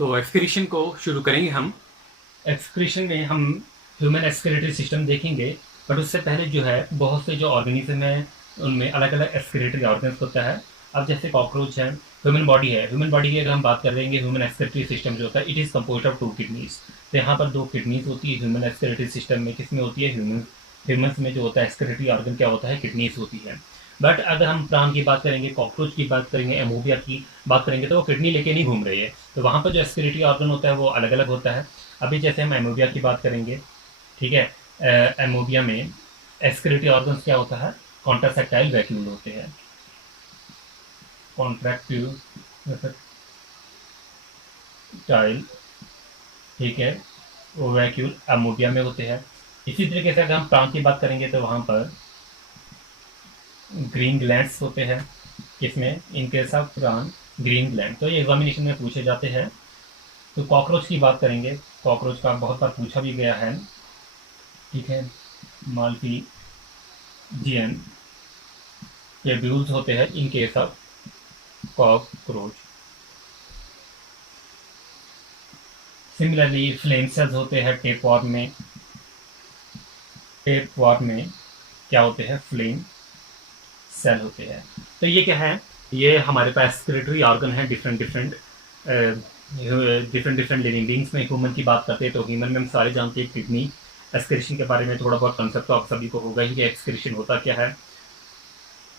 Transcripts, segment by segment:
तो एक्सक्रीशन को शुरू करेंगे हम। एक्सक्रीशन में हम ह्यूमन एक्सक्रीटरी सिस्टम देखेंगे, बट उससे पहले जो है बहुत से जो ऑर्गेनिज्म है उनमें अलग अलग एक्सक्रीटरी ऑर्गन्स होता है। अब जैसे कॉकरोच है, ह्यूमन बॉडी की अगर हम बात कर रहे हैं, ह्यूमन एक्सक्रीटरी सिस्टम जो होता है it is compose of 2 kidneys. तो यहाँ पर 2 किडनीज होती है ह्यूमन एक्सक्रीटरी सिस्टम में। किसमें होती है? ह्यूमन्स में जो होता है एक्सक्रीटरी ऑर्गन क्या होता है? किडनीज होती है। बट अगर हम प्राण की बात करेंगे, कॉकरोच की बात करेंगे, एमोबिया की बात करेंगे, तो वो किडनी लेके नहीं घूम रही है। तो वहाँ पर जो एक्सक्रीटरी ऑर्गन होता है वो अलग अलग होता है। अभी जैसे हम एमोबिया की बात करेंगे, ठीक है। एमोबिया में एक्सक्रीटरी ऑर्गन्स क्या होता है? कॉन्ट्रासेक्टाइल वैक्यूल होते हैं। कॉन्ट्रैक्टिव टाइल, ठीक है, वो वैक्यूल एमोबिया में होते हैं। इसी तरीके से अगर हम प्राण की बात करेंगे तो वहाँ पर ग्रीन ग्लैंड्स होते हैं। किसमें? इन केस ऑफ प्राण ग्रीन ग्लैंड। तो ये एग्जामिनेशन में पूछे जाते हैं। तो कॉकरोच की बात करेंगे, कॉकरोच का बहुत बार पूछा भी गया है, ठीक है। माल्टी जीएन ट्यूब्यूल्स होते हैं in case of cockroach. Similarly flame cells होते हैं टेपवॉर्म में। टेपवॉर्म में क्या होते हैं? फ्लेम सेल होते हैं। तो ये क्या है? ये हमारे पास एक्सक्रीटरी ऑर्गन है डिफरेंट डिफरेंट लिविंग बींग्स में। ह्यूमन की बात करते हैं तो ह्यूमन में हम सारे जानते हैं किडनी। एक्सक्रीशन के बारे में थोड़ा बहुत कंसेप्ट तो आप सभी को होगा ही कि एक्सक्रीशन होता क्या है।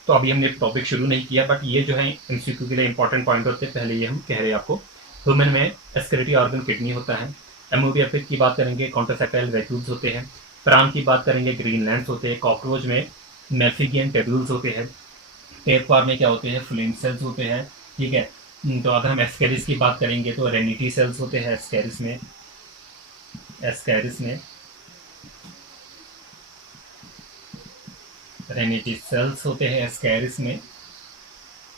तो अभी हमने टॉपिक शुरू नहीं किया, बट ये जो है एमसीक्यू के लिए इंपॉर्टेंट पॉइंट होते हैं। पहले ये हम कह रहे हैं आपको, ह्यूमन में एक्सक्रीटरी ऑर्गन किडनी होता है। एमोबियापिक की बात करेंगे, कॉन्ट्रासेक्टाइल वैक्यूल्स होते हैं। प्राण की बात करेंगे, ग्रीनलैंड्स होते हैं। कॉकरोच में मेल्फिगियन टेब्यूल्स होते हैं। टेपवार में क्या होते हैं? फ्लेम सेल्स होते हैं, ठीक है। तो अगर हम एस्केरिस की बात करेंगे तो रेनिटी सेल्स होते हैं एस्केरिस में रेनिटी सेल्स होते हैं एस्केरिस में।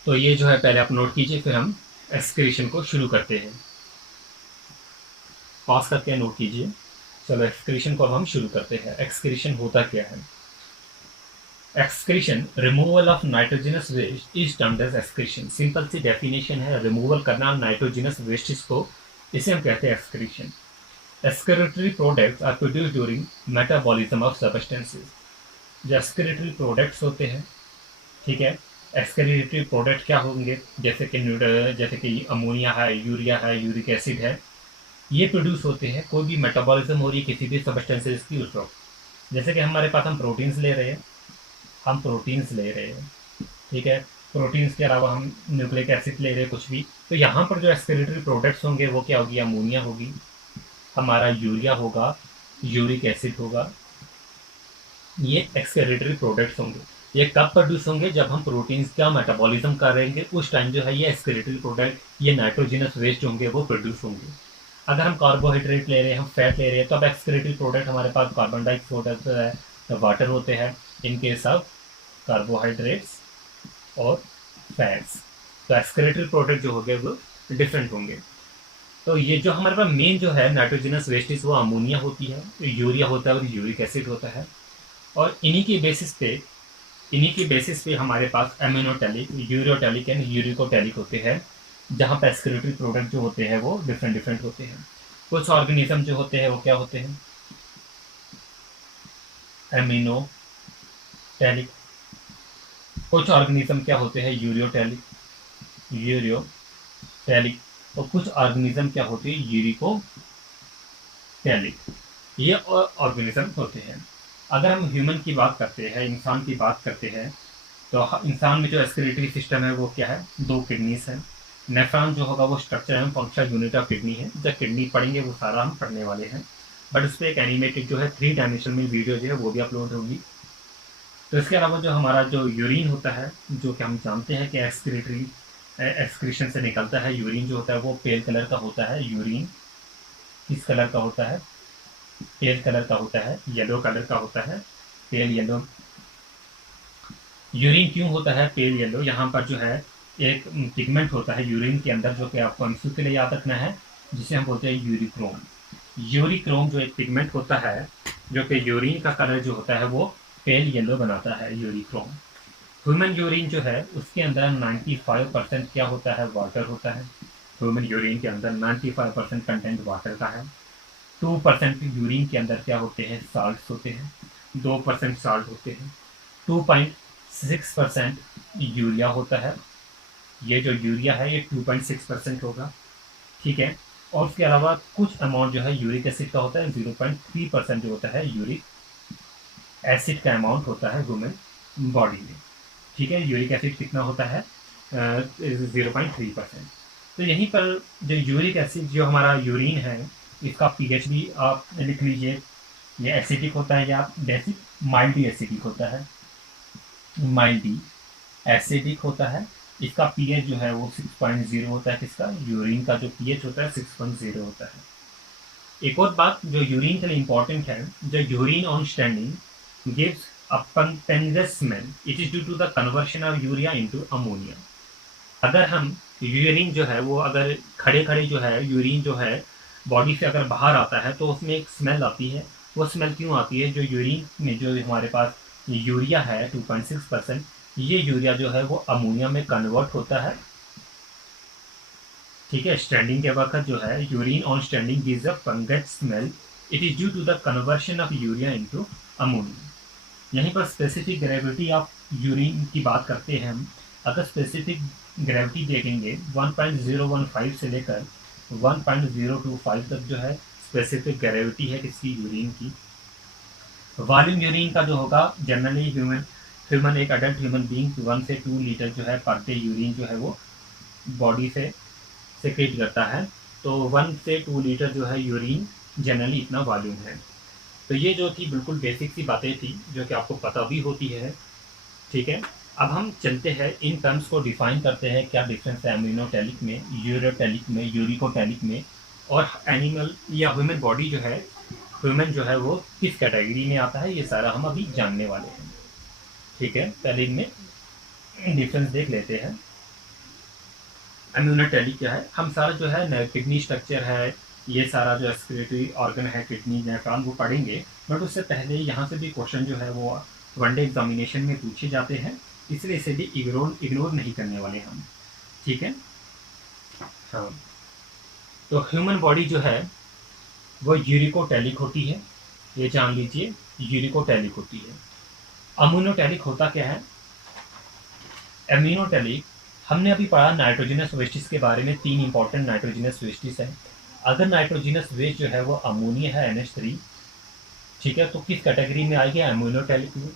तो ये जो है पहले आप नोट कीजिए, फिर हम एक्सक्रीशन को शुरू करते हैं। पास करके नोट कीजिए। चलो एक्सक्रीशन को अब हम शुरू करते हैं। एक्सक्रीशन होता क्या है? Excretion, removal of nitrogenous waste is termed as excretion. Simple सी डेफिनेशन है, रिमूवल करना नाइट्रोजनस वेस्टेज को, इसे हम कहते हैं excretion. Excretory products are produce during metabolism of substances. जो एक्सक्रीटरी प्रोडक्ट्स होते हैं, ठीक है, एक्सक्रीटरी प्रोडक्ट क्या होंगे? जैसे कि अमोनिया है, यूरिया है, यूरिक एसिड है, ये प्रोड्यूस होते हैं। कोई भी मेटाबॉलिज्म हो रही है किसी भी सब्सटेंसेस की उस वक्त। जैसे कि हमारे पास हम प्रोटीन्स ले रहे हैं, ठीक है। प्रोटीन्स के अलावा हम न्यूक्लिक एसिड ले रहे हैं, कुछ भी। तो यहाँ पर जो एक्सक्रीटरी प्रोडक्ट्स होंगे वो क्या होगी? अमोनिया होगी, हमारा यूरिया होगा, यूरिक एसिड होगा। ये एक्सक्रीटरी प्रोडक्ट्स होंगे। ये कब प्रोड्यूस होंगे? जब हम प्रोटीन्स का मेटाबॉलिज्म करेंगे, उस टाइम जो है ये एक्सक्रीटरी प्रोडक्ट, ये नाइट्रोजनस वेस्ट होंगे, वो प्रोड्यूस होंगे। अगर हम कार्बोहाइड्रेट ले रहे हैं, हम फैट ले रहे हैं, तो अब एक्सक्रीटरी प्रोडक्ट हमारे पास कार्बन डाइऑक्साइड है, वाटर होते हैं इन केस ऑफ कार्बोहाइड्रेट्स और फैट्स। तो एक्सक्रीटरी प्रोडक्ट जो होंगे वो डिफरेंट होंगे। तो ये जो हमारे पास मेन जो है नाइट्रोजनस वेस्टेज, वो अमोनिया होती है, यूरिया होता है और यूरिक एसिड होता है। और इन्हीं की बेसिस पे हमारे पास एमिनोटैलिक, यूरियोटैलिक एंड यूरिकोटैलिक होते हैं, जहाँ पर एक्सक्रीटरी प्रोडक्ट जो होते हैं वो डिफरेंट होते हैं। कुछ ऑर्गेनिज्म जो होते हैं वो क्या होते हैं? एमिनोटैलिक। कुछ ऑर्गेनिज्म क्या होते हैं? यूरियोटैलिक। और कुछ ऑर्गेनिज्म क्या होते हैं? यूरिकोटैलिक। ये ऑर्गेनिज्म होते हैं। अगर हम ह्यूमन की बात करते हैं, इंसान की बात करते हैं, तो इंसान में जो एक्सक्रीटरी सिस्टम है वो क्या है? 2 किडनीज है। नेफ्रॉन जो होगा वो structure and functional unit of kidney है। जब किडनी पढ़ेंगे वो सारा हम पढ़ने वाले हैं, बट उस पर एक एनिमेटेड जो है 3 डायमेंशनल में वीडियो जो है वो भी अपलोड होगी। तो इसके अलावा जो हमारा जो यूरिन होता है, जो कि हम जानते हैं कि एक्सक्रीशन से निकलता है, यूरिन जो होता है वो पेल कलर का होता है। यूरिन किस कलर का होता है? पेल कलर का होता है, येलो कलर का होता है, पेल येलो। यूरिन क्यों होता है पेल येलो? यहाँ पर जो है एक पिगमेंट होता है यूरिन के अंदर, जो कि आपको एमसीक्यू के लिए याद रखना है, जिसे हम बोलते हैं यूरिक्रोम। यूरिक्रोम जो एक पिगमेंट होता है, जो कि यूरिन का कलर जो होता है वो पेल येलो बनाता है, यूरिक्रोम। ह्यूमन यूरिन जो है उसके अंदर 95% क्या होता है? वाटर होता है। ह्यूमन यूरिन के अंदर 95% कंटेंट वाटर का है। 2% यूरिन के अंदर क्या होते हैं, साल्ट्स होते हैं, 2% साल्ट होते हैं, 2.6% यूरिया होता है। ये जो यूरिया है ये 2.6% होगा, ठीक है। और उसके अलावा कुछ अमाउंट जो है यूरिक एसिड का होता है, 0.3% जो होता है यूरिक एसिड का अमाउंट होता है ह्यूमन बॉडी में, ठीक है। यूरिक एसिड कितना होता है, 0.3%। तो यहीं पर जो यूरिक एसिड जो हमारा यूरिन है, इसका पीएच भी आप लिख लीजिए। ये एसिडिक होता है या बेसिक माइल्डी एसिडिक होता है, माइल्डी एसिडिक होता है। इसका पीएच जो है वो 6.0 होता है। किसका, यूरिन का जो पीएच होता है 6.0 होता है। एक और बात जो यूरिन के लिए इंपॉर्टेंट है, जो urine on standing gives a pungent smell, it is due to the conversion of urea into ammonia. अगर हम यूरिन जो है वो अगर खड़े खड़े जो है यूरिन जो है बॉडी से अगर बाहर आता है तो उसमें एक स्मेल आती है। वो स्मेल क्यों आती है, जो यूरिन में जो हमारे पास यूरिया है 2.6%, ये यूरिया जो है वो अमोनिया में कन्वर्ट होता है, ठीक है। स्टैंडिंग के वक्त जो है urine on standing gives a pungent smell, it is due to the conversion of urea into ammonia. यहीं पर स्पेसिफिक ग्रेविटी ऑफ यूरिन की बात करते हैं हम। अगर स्पेसिफिक ग्रेविटी देखेंगे 1.015 से लेकर 1.025 तक जो है स्पेसिफिक ग्रेविटी है किसकी, यूरिन की। वॉल्यूम यूरिन का जो होगा जनरली ह्यूमन एक अडल्ट ह्यूमन बीइंग 1 से 2 लीटर जो है पर डे यूरिन जो है वो बॉडी से सेक्रेट करता है। तो 1 से 2 लीटर जो है यूरिन जनरली इतना वॉल्यूम है। तो ये जो थी बिल्कुल बेसिक सी बातें थी जो कि आपको पता भी होती है, ठीक है। अब हम चलते हैं इन टर्म्स को डिफाइन करते हैं, क्या डिफरेंस है अमीनोटैलिक में, यूरोटैलिक में, यूरिकोटैलिक में, और एनिमल या ह्यूमन बॉडी जो है, ह्यूमन जो है वो किस कैटेगरी में आता है, ये सारा हम अभी जानने वाले हैं, ठीक है। पहले इनमें डिफरेंस देख लेते हैं। इम्यूनोटैलिक क्या है, हम सारा जो है किडनी स्ट्रक्चर है, ये सारा जो एक्सक्रीटरी ऑर्गन है किडनी नेफ्रॉन वो पढ़ेंगे। बट उससे पहले यहाँ से भी क्वेश्चन जो है वो वनडे एग्जामिनेशन में पूछे जाते हैं, इसलिए इसे भी इग्नोर नहीं करने वाले हम, ठीक है। हाँ, तो ह्यूमन बॉडी जो है वो यूरिकोटैलिक होती है, ये जान लीजिए, यूरिकोटैलिक होती है। अम्यूनोटैलिक होता क्या है, एमिनोटैलिक हमने अभी पढ़ा नाइट्रोजनस वेस्टिस के बारे में। 3 इंपॉर्टेंट नाइट्रोजनस वेस्टिस है। अगर नाइट्रोजनस वेस्ट जो है वो अमोनिया है NH3, ठीक है, तो किस कैटेगरी में आएगी, अम्यूनोटैलिक में।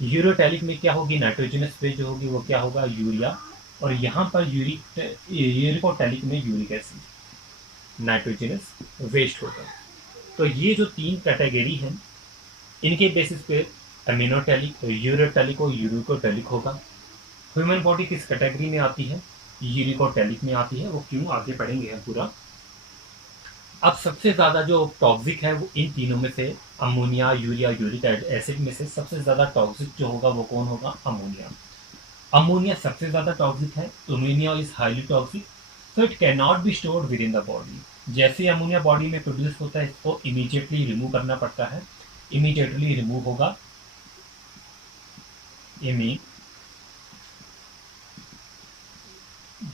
यूरोटैलिक में क्या होगी, नाइट्रोजनस वेस्ट जो होगी वो क्या होगा, यूरिया। और यहाँ पर यूरिकोटैलिक में यूरिक एसिड नाइट्रोजनस वेस्ट होगा। तो ये जो 3 कैटेगरी हैं इनके बेसिस पे अमीनोटैलिक, यूरोटैलिक और यूरिकोटैलिक होगा। ह्यूमन बॉडी किस कैटेगरी में आती है, यूरिकोटैलिक में आती है। वो क्यों, आगे पढ़ेंगे हम पूरा। अब सबसे ज़्यादा जो टॉक्सिक है वो इन तीनों में से अमोनिया, यूरिया, यूरिक एसिड में से सबसे ज़्यादा टॉक्सिक जो होगा वो कौन होगा, अमोनिया। अमोनिया सबसे ज़्यादा टॉक्सिक है। Ammonia is highly toxic, so it can not be stored with in the body. जैसे ही अमोनिया बॉडी में प्रोड्यूस होता है इसको इमीडिएटली रिमूव करना पड़ता है। इमीडिएटली रिमूव होगा,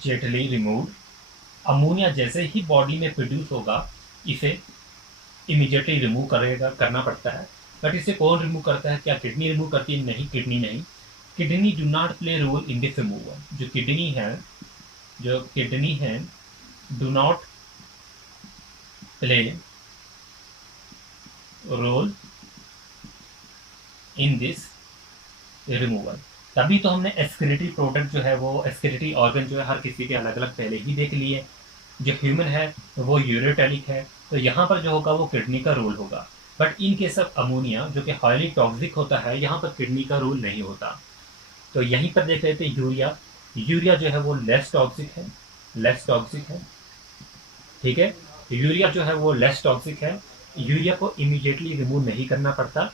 जेटली रिमूव। अमोनिया जैसे ही बॉडी में प्रोड्यूस होगा इसे इमीडिएटली रिमूव करना पड़ता है। बट इसे कौन रिमूव करता है, क्या किडनी रिमूव करती है, नहीं, किडनी नहीं। Kidney do not play role in this removal. जो किडनी है do not play role in this removal. तभी तो हमने एक्सक्रीटरी प्रोडक्ट जो है वो एक्सक्रीटरी ऑर्गन जो है हर किसी के अलग अलग पहले ही देख लिए। जो ह्यूमन है वो यूरोटैलिक है, तो यहाँ पर जो होगा वो किडनी का रोल होगा। But in case of ammonia जो कि हाईली टॉक्सिक होता है, यहाँ पर किडनी का रोल नहीं होता। तो यहीं पर देख लेते हैं यूरिया। यूरिया जो है वो लेस टॉक्सिक है, ठीक है। यूरिया जो है वो लेस टॉक्सिक है। यूरिया को इमीडिएटली रिमूव नहीं करना पड़ता,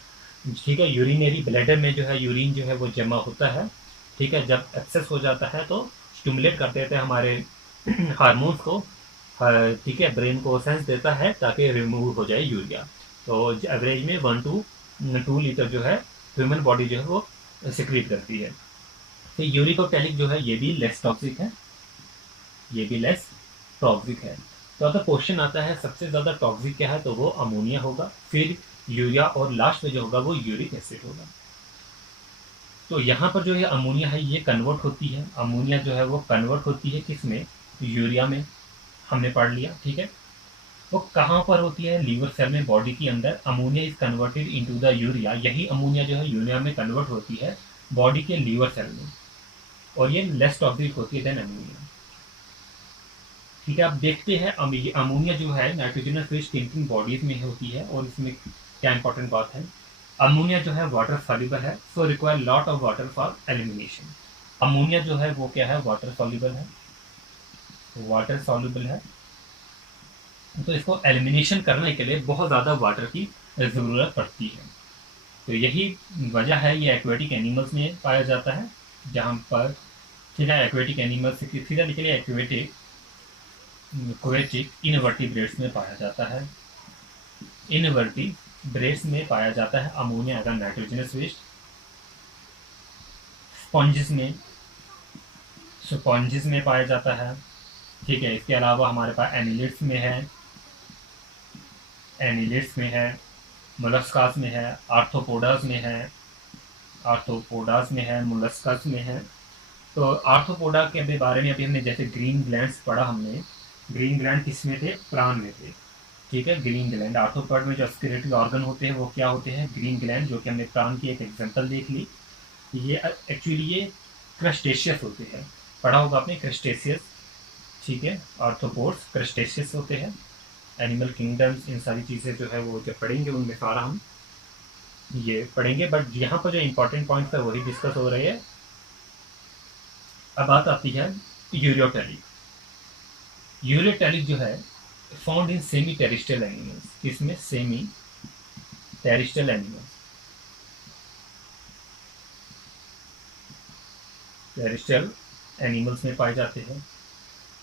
ठीक है। यूरिनरी ब्लैडर में जो है यूरिन जो है वो जमा होता है, ठीक है। जब एक्सेस हो जाता है तो स्टिमुलेट कर देते हैं हमारे हार्मोन्स को, ठीक है, ब्रेन को सेंस देता है ताकि रिमूव हो जाए यूरिया। तो एवरेज में 1 to 2 लीटर जो है ह्यूमन बॉडी जो है वो सिक्रीट करती है। तो यूरिकोटैलिक जो है ये भी लेस टॉक्सिक है, ये भी लेस टॉक्सिक है। ह्यूमन बॉडी जो है वो सिक्रीट करती है। तो यूरिकोटैलिक जो है ये भी लेस टॉक्सिक है, ये भी लेस टॉक्सिक है। ह्यूमन बॉडी जो है वो सिक्रीट करती है। तो यूरिकोटैलिक जो है ये भी लेस टॉक्सिक है, ये भी लेस टॉक्सिक है। टॉक्सिक है। तो अगर क्वेश्चन आता है सबसे ज़्यादा टॉक्सिक क्या है, तो वो अमोनिया होगा, फिर यूरिया, और लास्ट में जो होगा वो यूरिक एसिड होगा। तो यहाँ पर जो है अमोनिया है ये कन्वर्ट होती है, अमोनिया जो है वो कन्वर्ट होती है किस में, यूरिया में, हमने पढ़ लिया, ठीक है। वो कहाँ पर होती है, लीवर सेल में, बॉडी के अंदर ammonia is converted into the urea, यही अमोनिया जो है यूरिया में कन्वर्ट होती है बॉडी के लीवर सेल में, और ये लेस टॉक्सिक होती है देन अमोनिया, ठीक है। आप देखते हैं अमोनिया जो है नाइट्रोजनस फिश किन किन बॉडीज में होती है, और इसमें क्या इंपॉर्टेंट बात है, अमोनिया जो है वाटर सॉल्युबल है, so require lot of water for elimination. Ammonia जो है वो क्या है, वाटर सॉल्युबल है, वाटर सॉल्युबल है, तो इसको एलिमिनेशन करने के लिए बहुत ज़्यादा वाटर की ज़रूरत पड़ती है। तो यही वजह है, ये एक्वेटिक एनिमल्स में पाया जाता है, जहाँ पर सीधा एक्वेटिक एनिमल्स सीधा निकले एक्वेटिक इनवर्टिब्रेट्स में पाया जाता है, इनवर्टिब्रेट्स में पाया जाता है अमोनिया अगर नाइट्रोजनस वेस्ट, स्पॉन्जिस में पाया जाता है, ठीक है। इसके अलावा हमारे पास एनिलिट्स में है, मोलस्कास में है, आर्थ्रोपोडास में है, मोलस्कास में है। तो आर्थ्रोपोडा के बारे में अभी हमने जैसे ग्रीन ग्लैंड्स पढ़ा, हमने ग्रीन ग्लैंड किस में थे, प्राण में थे, ठीक है। ग्रीन ग्लैंड, आर्थ्रोपोड में जो एक्सक्रीटरी ऑर्गन होते हैं वो क्या होते हैं, ग्रीन ग्लैंड, जो कि हमने प्राण की एक एग्जांपल देख ली। ये एक्चुअली ये क्रस्टेशियस होते हैं, पढ़ा होगा आपने क्रस्टेशियस, ठीक है। आर्थ्रोपोड्स क्रस्टेशियस होते हैं, एनिमल किंगडम्स, इन सारी चीज़ें जो है वो जब पढ़ेंगे उनमें सारा हम ये पढ़ेंगे, बट यहाँ पर जो इंपॉर्टेंट पॉइंट्स है वही डिस्कस हो रहे हैं। अब बात आती है यूरियोटेलिक। यूरियोटेलिक जो है found in semi terrestrial animals, किसमें, semi terrestrial animals, terrestrial animals में पाए जाते हैं,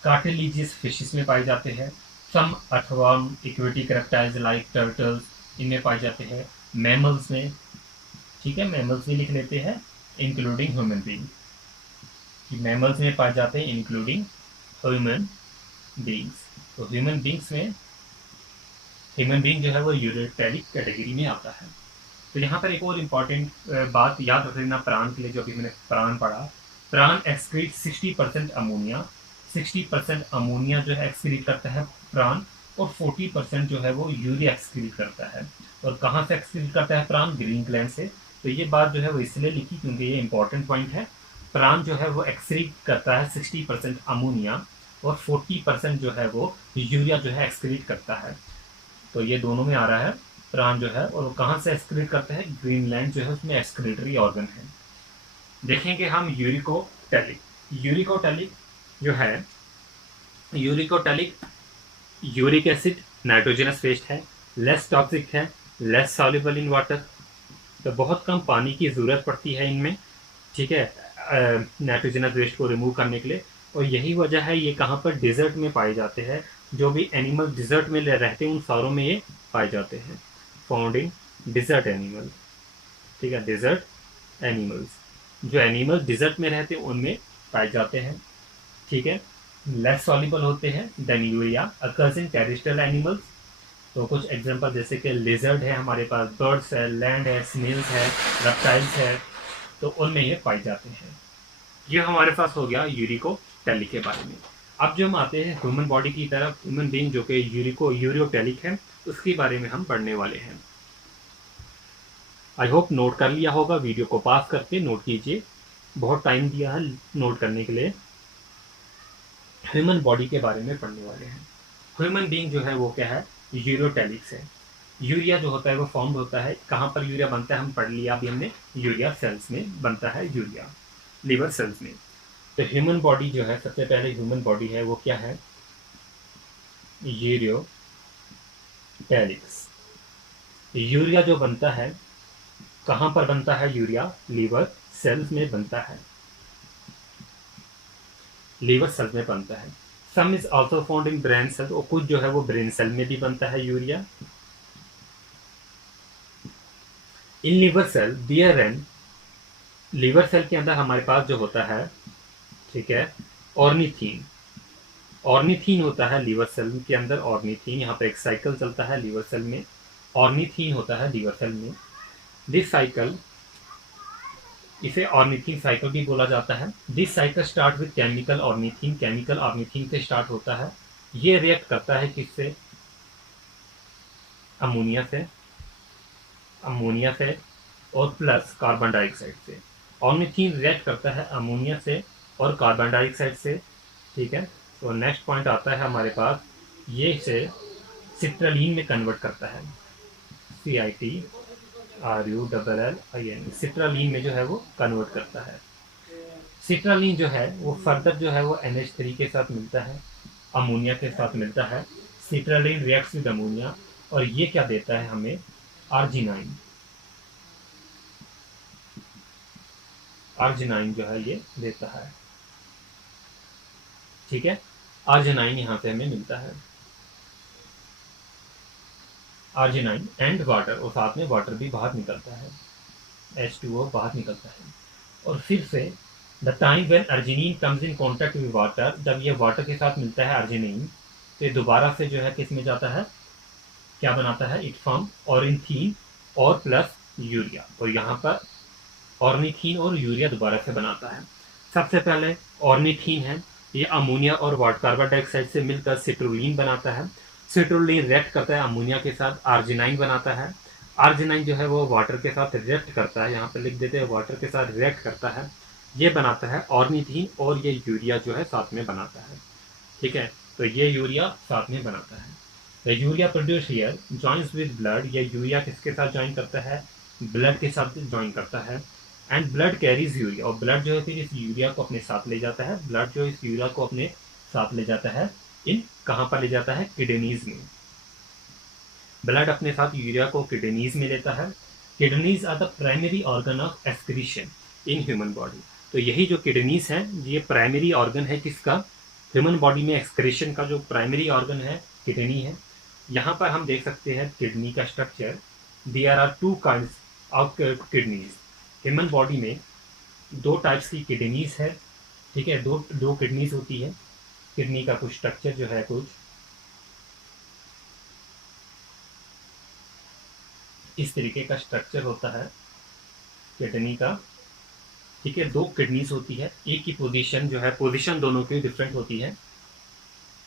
कार्टिलेजियस फिशेस में पाए जाते हैं, some earthworm, aquatic reptiles like turtles, इनमें पाए जाते हैं, मैमल्स में, ठीक है, मैमल्स भी लिख लेते हैं, इंक्लूडिंग ह्यूमन बींग, मैमल्स में पाए जाते हैं इंक्लूडिंग ह्यूमन बींग्स। तो ह्यूमन बींग जो है वो यूरियोटेलिक कैटेगरी में आता है। तो यहाँ पर एक और इम्पॉर्टेंट बात याद रखना प्राण के लिए, जो अभी मैंने प्राण पढ़ा, प्राण एक्सक्रीट 60% अमोनिया, 60% अमोनिया जो है एक्सक्रीट करता है प्राण, और 40% जो है वो यूरिया एक्सक्रीट करता है। और कहाँ से एक्सक्रीट करता है प्राण, ग्रीन ग्लैंड से। तो ये बात जो है वो इसलिए लिखी क्योंकि ये इंपॉर्टेंट पॉइंट है। प्राण जो है वो एक्सक्रीट करता है 60% अमोनिया, और 40% जो है वो यूरिया जो है एक्सक्रीट करता है। तो ये दोनों में आ रहा है प्राण जो है, और वो कहाँ से एक्सक्रीट करता है, ग्रीनलैंड जो है उसमें एक्सक्रीटरी ऑर्गन है। देखेंगे हम यूरिकोटेलिक। यूरिकोटेलिक जो है, uricotelic uric acid nitrogenous waste है, लेस टॉक्सिक है, लेस सॉल्युबल इन वाटर, तो बहुत कम पानी की ज़रूरत पड़ती है इनमें, ठीक है, नाइट्रोजनस वेस्ट को रिमूव करने के लिए। और यही वजह है ये कहाँ पर, डिजर्ट में पाए जाते हैं, जो भी एनिमल डिजर्ट में रहते हैं उन सारों में ये पाए जाते हैं, फाउंड इन डिजर्ट एनिमल, ठीक है, डिजर्ट एनिमल्स, जो एनिमल डिजर्ट में रहते हैं उनमें पाए जाते हैं, ठीक है। लेस सॉल्युबल होते हैं than urea, occurs in terrestrial animals. तो कुछ एग्जांपल जैसे कि लिजर्ड है हमारे पास, बर्ड्स है, लैंड है, स्नेल्स है, रेप्टाइल्स है, तो उनमें ये पाए जाते हैं। ये हमारे पास हो गया यूरिकोटेलिक के बारे में। अब जो हम आते हैं ह्यूमन बॉडी की तरफ, ह्यूमन बीइंग जो कि यूरियोटेलिक है, उसके बारे में हम पढ़ने वाले हैं। आई होप नोट कर लिया होगा, वीडियो को पास करके नोट कीजिए, बहुत टाइम दिया है नोट करने के लिए। ह्यूमन बॉडी के बारे में पढ़ने वाले हैं। ह्यूमन बीइंग जो है वो क्या है, यूरियोटेलिक है। यूरिया जो होता है वो फॉर्म होता है, कहाँ पर यूरिया बनता है हम पढ़ लिया अभी हमने, यूरिया सेल्स में बनता है यूरिया, लिवर सेल्स में। तो ह्यूमन बॉडी जो है, सबसे पहले ह्यूमन बॉडी है वो क्या है, यूरियोटेलिक्स। यूरिया जो बनता है कहाँ पर बनता है, यूरिया लीवर सेल्स में बनता है, लीवर सेल में बनता है। Some is also found in brain cell, और कुछ जो है वो ब्रेन सेल में भी बनता है urea. In liver cell there an, liver cell के अंदर हमारे पास जो होता है, ठीक है, ऑर्निथीन। ऑर्निथीन होता है लीवर सेल के अंदर, ऑर्निथीन, यहाँ पर एक साइकिल चलता है लीवर सेल में, ऑर्निथीन होता है लीवर सेल में। दिस साइकिल, इसे ऑर्निथीन साइकिल भी बोला जाता है। This cycle start with chemical ornithine, chemical ornithine से स्टार्ट होता है। ये रिएक्ट करता है किससे? अमोनिया से, अमोनिया से और प्लस कार्बन डाइऑक्साइड से। ऑर्निथीन रिएक्ट करता है अमोनिया से और कार्बन डाइऑक्साइड से, ठीक है। तो नेक्स्ट पॉइंट आता है हमारे पास, ये इसे सिट्रलीन में कन्वर्ट करता है, CITRULLIN, सिट्रलीन में जो है वो कन्वर्ट करता है। सिट्रलीन जो है वो फर्दर जो है वो NH3 के साथ मिलता है, अमोनिया के साथ मिलता है। सिट्रलीन रिएक्ट्स विद अमोनिया और ये क्या देता है हमें? आर्जिनाइन, आर्जिनाइन जो है ये देता है, ठीक है। आर्जिनाइन यहाँ से हमें मिलता है, आर्जिनाइन एंड वाटर, और साथ में वाटर भी बाहर निकलता है, H2O बाहर निकलता है। और फिर से the time when arginine comes in contact with water, जब ये वाटर के साथ मिलता है अर्जिनिन, तो ये दोबारा से जो है किस में जाता है, क्या बनाता है? इट फॉर्म ऑर्निथीन और प्लस यूरिया, और यहाँ पर ऑर्निथीन और यूरिया दोबारा से बनाता है। सबसे पहले ऑर्निथीन है, ये अमोनिया और कार्बन डाइऑक्साइड से मिलकर सिट्रुलिन बनाता है। सिट्रुलिन रिएक्ट करता है अमोनिया के साथ, आर्जिनाइन बनाता है। आर्जिनाइन जो है वो वाटर के साथ रिएक्ट करता है, यहाँ पे लिख देते हैं वाटर के साथ रिएक्ट करता है, ये बनाता है ऑर्निथीन, और ये यूरिया जो है साथ में बनाता है, ठीक है। तो ये यूरिया साथ में बनाता है। The urea produce here joins with blood, ये यूरिया किसके साथ ज्वाइन करता है? ब्लड के साथ ज्वाइन करता है। एंड ब्लड कैरीज यूरिया, और ब्लड जो है फिर इस यूरिया को अपने साथ ले जाता है, ब्लड जो इस यूरिया को अपने साथ ले जाता है, इन कहाँ पर ले जाता है? किडनीज में। ब्लड अपने साथ यूरिया को किडनीज में लेता है। Kidneys are the primary organ of excretion in human body. तो यही जो किडनीज है ये प्राइमरी ऑर्गन है किसका? ह्यूमन बॉडी में एक्सक्रीशन का जो प्राइमरी ऑर्गन है किडनी है। यहाँ पर हम देख सकते हैं किडनी का structure. There are 2 kinds of kidneys. Human body में 2 टाइप्स की किडनीज है, ठीक है। दो किडनीज होती है। किडनी का कुछ स्ट्रक्चर जो है कुछ इस तरीके का स्ट्रक्चर होता है किडनी का, ठीक है। 2 किडनीज होती है, एक की पोजीशन जो है, पोजीशन दोनों की डिफरेंट होती है,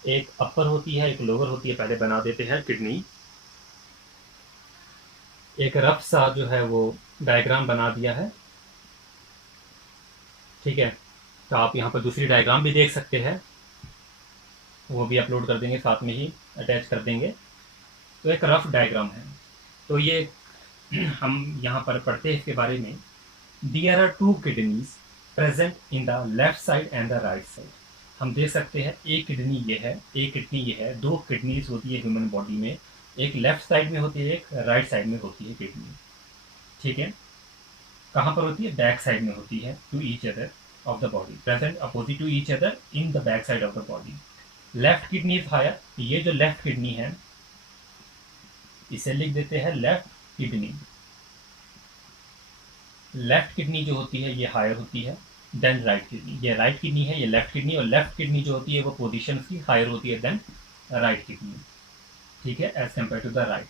एक अपर होती है एक लोअर होती है। पहले बना देते हैं किडनी, एक रफ सा जो है वो डायग्राम बना दिया है, ठीक है। तो आप यहाँ पर दूसरी डायग्राम भी देख सकते हैं, वो भी अपलोड कर देंगे, साथ में ही अटैच कर देंगे। तो एक रफ डायग्राम है, तो ये हम यहाँ पर पढ़ते हैं इसके बारे में। There are 2 kidneys present in the left side and the right side. हम देख सकते हैं एक किडनी ये है, एक किडनी ये है। 2 किडनीज होती है ह्यूमन बॉडी में, एक लेफ्ट साइड में होती है, एक राइट साइड में होती है किडनी, ठीक है। कहाँ पर होती है? बैक साइड में होती है, to each other of the body, present opposite to each other in the back side of the body. Left kidney is higher, ये जो लेफ्ट किडनी है इसे लिख देते हैं लेफ्ट किडनी। लेफ्ट किडनी जो होती है ये हायर होती है देन राइट किडनी। ये राइट किडनी है, ये लेफ्ट किडनी, और लेफ्ट किडनी जो होती है वो पोजीशन की हायर होती है देन राइट किडनी, ठीक है, as compare to the right.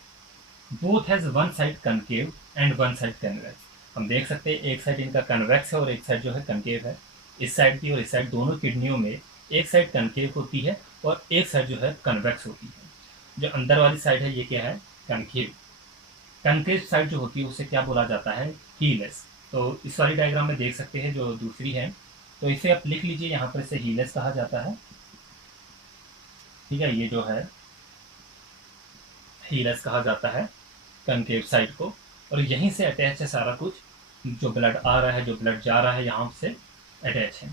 Both has one side concave and one side convex. हम देख सकते हैं एक साइड इनका कन्वेक्स है और एक साइड जो है कनकेव है। इस साइड की और इस साइड दोनों किडनियों में एक साइड कनकेव होती है और एक साइड जो है कन्वेक्स होती है। जो अंदर वाली साइड है ये क्या है? कनकेव। कनकेव साइड जो होती है उसे क्या बोला जाता है? हीलेस। तो इस वाली डायग्राम में देख सकते हैं जो दूसरी है, तो इसे आप लिख लीजिए, यहाँ पर इसे हीलेस कहा जाता है, ठीक है। ये जो है हीलेस कहा जाता है कनकेव साइड को, और यहीं से अटैच है सारा कुछ, जो ब्लड आ रहा है जो ब्लड जा रहा है यहाँ से अटैच है।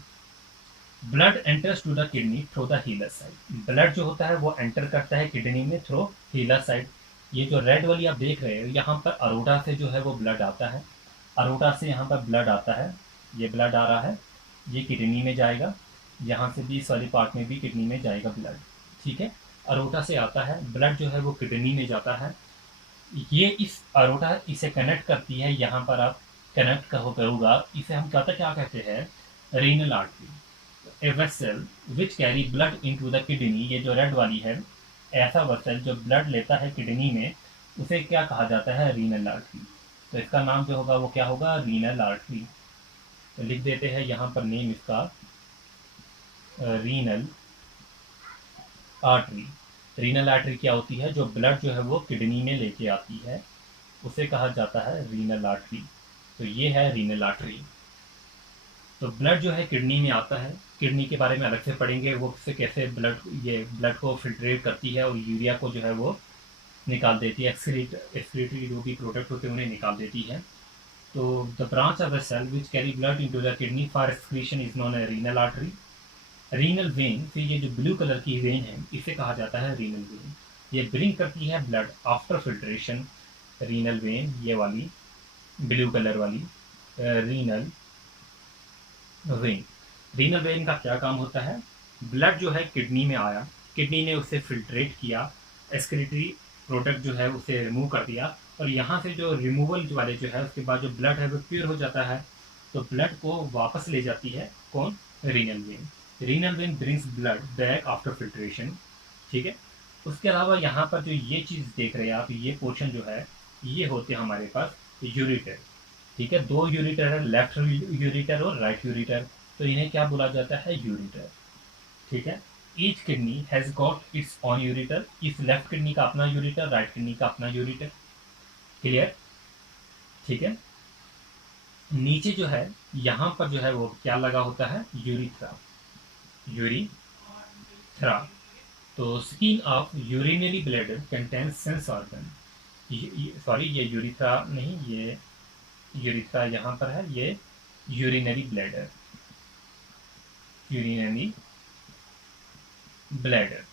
Blood enters to the kidney through the hilar side. Blood जो होता है वो एंटर करता है किडनी में थ्रू हीलर साइड। ये जो रेड वाली आप देख रहे हो यहाँ पर अरोटा से जो है वो ब्लड आता है, अरोटा से यहाँ पर ब्लड आता है, ये ब्लड आ रहा है, ये किडनी में जाएगा, यहाँ से भी इस वाली पार्ट में भी किडनी में जाएगा ब्लड, ठीक है। अरोटा से आता है ब्लड जो है वो किडनी में जाता है। ये इस अरोटा इसे कनेक्ट करती है, यहाँ पर आप कनेक्ट करोगा, इसे हम क्या कहते हैं? Renal artery. A vessel which carry blood into the kidney, ये जो रेड वाली है, ऐसा वेसल जो ब्लड लेता है किडनी में, उसे क्या कहा जाता है? Renal artery. तो इसका नाम जो होगा वो क्या होगा? Renal artery. तो लिख देते हैं यहाँ पर नेम इसका, रीनल आर्टरी। रीनल आर्टरी क्या होती है? जो ब्लड जो है वो किडनी में लेके आती है, उसे कहा जाता है रीनल आर्टरी। तो ये है रीनल आर्टरी। तो ब्लड जो है किडनी में आता है, किडनी के बारे में अलग से पढ़ेंगे, वो से कैसे ब्लड को फिल्ट्रेट करती है और यूरिया को जो है वो निकाल देती है, एक्सक्रीटरी जो भी प्रोडक्ट होते हैं उन्हें निकाल देती है। तो the branch of the cell which carry blood into the kidney for excretion is known as renal artery. Renal vein, फिर ये जो ब्लू कलर की वेन है इसे कहा जाता है रीनल वेन। ये ब्रिंग करती है blood after filtration. Renal vein ये वाली ब्लू कलर वाली रीनल वेन। रीनल वेन का क्या काम होता है? ब्लड जो है किडनी में आया, किडनी ने उसे फिल्ट्रेट किया, एक्सक्रीटरी प्रोडक्ट जो है उसे रिमूव कर दिया, और यहाँ से जो रिमूवल वाले जो है उसके बाद जो ब्लड है वो प्योर हो जाता है। तो ब्लड को वापस ले जाती है कौन? Renal vein. Renal vein brings blood back after filtration. ठीक है। उसके अलावा यहाँ पर जो ये चीज़ देख रहे हैं आप, ये पोर्शन जो है ये होते हैं हमारे पास यूरिटर। ठीक है, दो यूरिटर है, लेफ्ट यूरिटर और राइट यूरिटर। तो इन्हें क्या बोला जाता है? यूरिटर। ठीक है। Each kidney has got its on ureter. इस लेफ्ट किडनी का अपना यूरिटर, राइट किडनी का अपना यूरिटर। क्लियर? ठीक है। नीचे जो है यहाँ पर जो है वो क्या लगा होता है? यूरिथ्रा। यूरिथ्रा। तो skin of urinary bladder contains sense organ. Sorry, ये यूरिथ्रा नहीं, ये यूरिथ्रा यहाँ पर है, ये यूरिनरी ब्लैडर। Urinary bladder.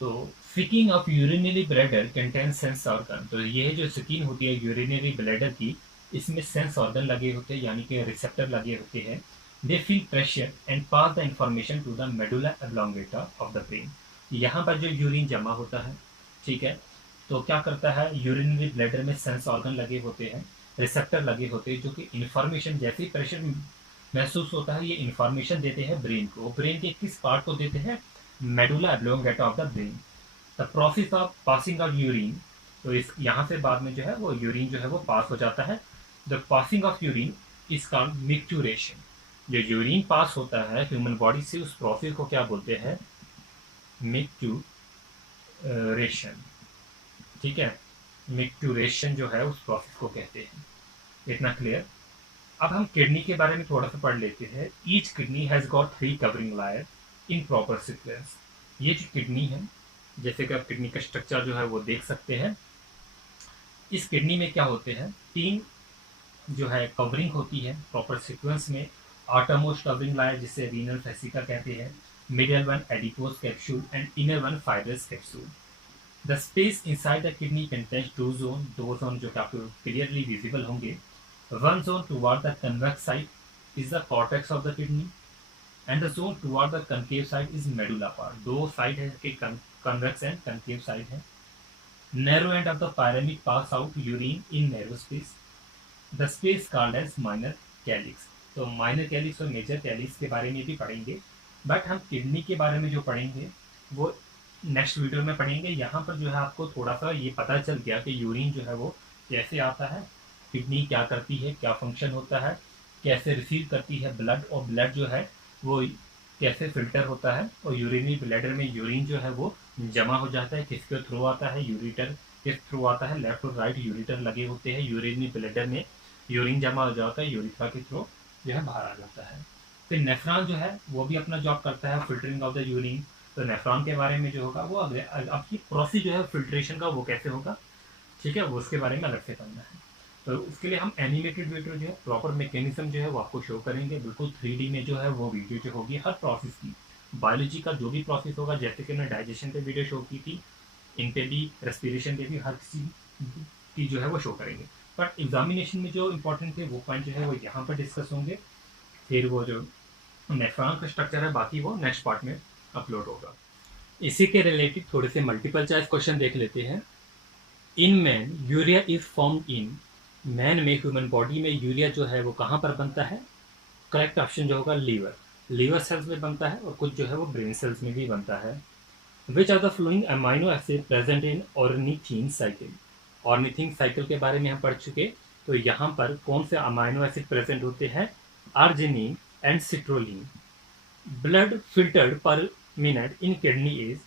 तो skin of urinary bladder contains sense organ. तो ये जो स्किन होती है यूरिनरी ब्लैडर की, इसमें सेंस ऑर्गन लगे होते हैं, यानी कि रिसेप्टर लगे होते हैं। They feel pressure and pass the information to the medulla oblongata of the brain. यहाँ पर जो यूरिन जमा होता है, ठीक है, तो क्या करता है? यूरिनरी ब्लैडर में सेंस ऑर्गन लगे होते हैं, रिसेप्टर लगे होते हैं, जो कि इन्फॉर्मेशन, जैसे ही प्रेशर महसूस होता है ये इन्फॉर्मेशन देते हैं ब्रेन को। ब्रेन के किस पार्ट को देते हैं? Medulla oblongata of the brain. The process of passing of urine, तो इस यहाँ से बाद में जो है वो यूरिन जो है वो पास हो जाता है। The passing of urine is called micturition. जो यूरिन पास होता है ह्यूमन बॉडी से, उस प्रोसेस को क्या बोलते हैं? मिक्चुरेशन। ठीक है, मिक्चुरेशन जो है उस प्रोसेस को कहते हैं। इतना क्लियर? अब हम किडनी के बारे में थोड़ा सा पढ़ लेते हैं। Each kidney has got 3 covering layer in proper sequence. ये जो किडनी है, जैसे कि आप किडनी का स्ट्रक्चर जो है वो देख सकते हैं। इस किडनी में क्या होते हैं? 3 जो है कवरिंग होती है प्रॉपर सीक्वेंस में। आउटरमोस्ट कवरिंग लायर जिसे रीनल फेसिका कहते हैं, middle one adipose capsule and inner one fibrous capsule. The space inside the kidney contains 2 zone, 2 zone जो कि आपको क्लियरली विजिबल होंगे। One zone toward the convex side is the cortex of the kidney, and the zone toward the concave side is medulla part. दो side है कि convex and concave side है। Narrow end of the pyramid pass out urine in narrow space. The space called as minor calyx. तो minor calyx और major calyx के बारे में भी पढ़ेंगे, बट हम किडनी के बारे में जो पढ़ेंगे वो नेक्स्ट वीडियो में पढ़ेंगे। यहाँ पर जो है आपको थोड़ा सा ये पता चल गया कि यूरिन जो है वो कैसे आता है, किडनी क्या करती है, क्या फंक्शन होता है, कैसे रिसीव करती है ब्लड, और ब्लड जो है वो कैसे फिल्टर होता है, और यूरिनरी ब्लैडर में यूरिन जो है वो जमा हो जाता है, किसके थ्रू आता है? यूरिटर के थ्रू आता है। लेफ्ट और राइट यूरिटर लगे होते हैं। यूरिनरी ब्लैडर में यूरिन जमा हो जाता है, यूरिथ्रा के थ्रू जो है बाहर आ जाता है। फिर नेफ्रॉन जो है वो भी अपना जॉब करता है, फिल्टरिंग ऑफ द यूरिन। तो नेफ्रॉन के बारे में जो होगा वो आपकी प्रोसेस जो है फिल्ट्रेशन का वो कैसे होगा, ठीक है, वो उसके बारे में अलग से करना है। तो उसके लिए हम एनिमेटेड वीडियो जो है प्रॉपर मैकेनिज्म जो है वो आपको शो करेंगे, बिल्कुल 3D में जो है वो वीडियो जो होगी हर प्रोसेस की। बायोलॉजी का जो भी प्रोसेस होगा, जैसे कि मैंने डाइजेशन पे वीडियो शो की थी, इन पे भी, रेस्पिरेशन पे भी, हर किसी की जो है वो शो करेंगे। बट एग्जामिनेशन में जो इंपॉर्टेंट थे वो पॉइंट जो है वो यहाँ पर डिस्कस होंगे। फिर वो जो नेफ्रॉन का स्ट्रक्चर है बाकी वो नेक्स्ट पार्ट में अपलोड होगा। इसी के रिलेटेड थोड़े से मल्टीपल चॉइस क्वेश्चन देख लेते हैं। In man urea is formed in, man में ह्यूमन बॉडी में यूरिया जो है वो कहाँ पर बनता है? करेक्ट ऑप्शन जो होगा लीवर। लीवर सेल्स में बनता है और कुछ जो है वो ब्रेन सेल्स में भी बनता है। Which are the flowing amino acid present in ornithine cycle. Ornithine cycle के बारे में हम पढ़ चुके, तो यहाँ पर कौन से अमाइनो एसिड प्रेजेंट होते हैं? Arginine and citrulline. Blood filtered पर minute in kidney is.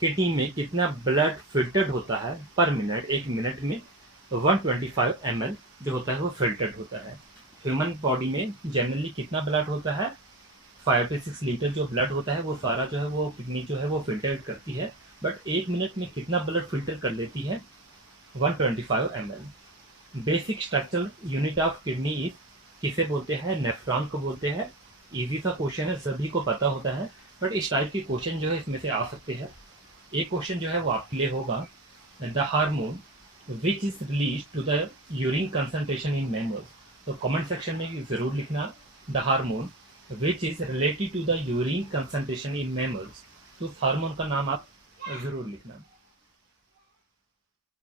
Kidney में कितना ब्लड फिल्टर्ड होता है पर मिनट? एक मिनट में 125 ml जो होता है वो फिल्टर्ड होता है। ह्यूमन बॉडी में जनरली कितना ब्लड होता है? 5 से 6 लीटर जो ब्लड होता है वो सारा जो है वो किडनी जो है वो फिल्टर करती है, बट एक मिनट में कितना ब्लड फिल्टर कर लेती है? 125 ml। Basic structural unit of kidney is, किसे बोलते हैं? नेफ्रॉन को बोलते हैं। इजी सा क्वेश्चन है, सभी को पता होता है, बट इस टाइप के क्वेश्चन जो है इसमें से आ सकते हैं। एक क्वेश्चन जो है वो आपके लिए होगा, the hormone which is release to the urine concentration in mammals. तो कमेंट सेक्शन में ज़रूर लिखना the hormone which is related to the urine concentration in mammals. तो उस हार्मोन का नाम आप ज़रूर लिखना।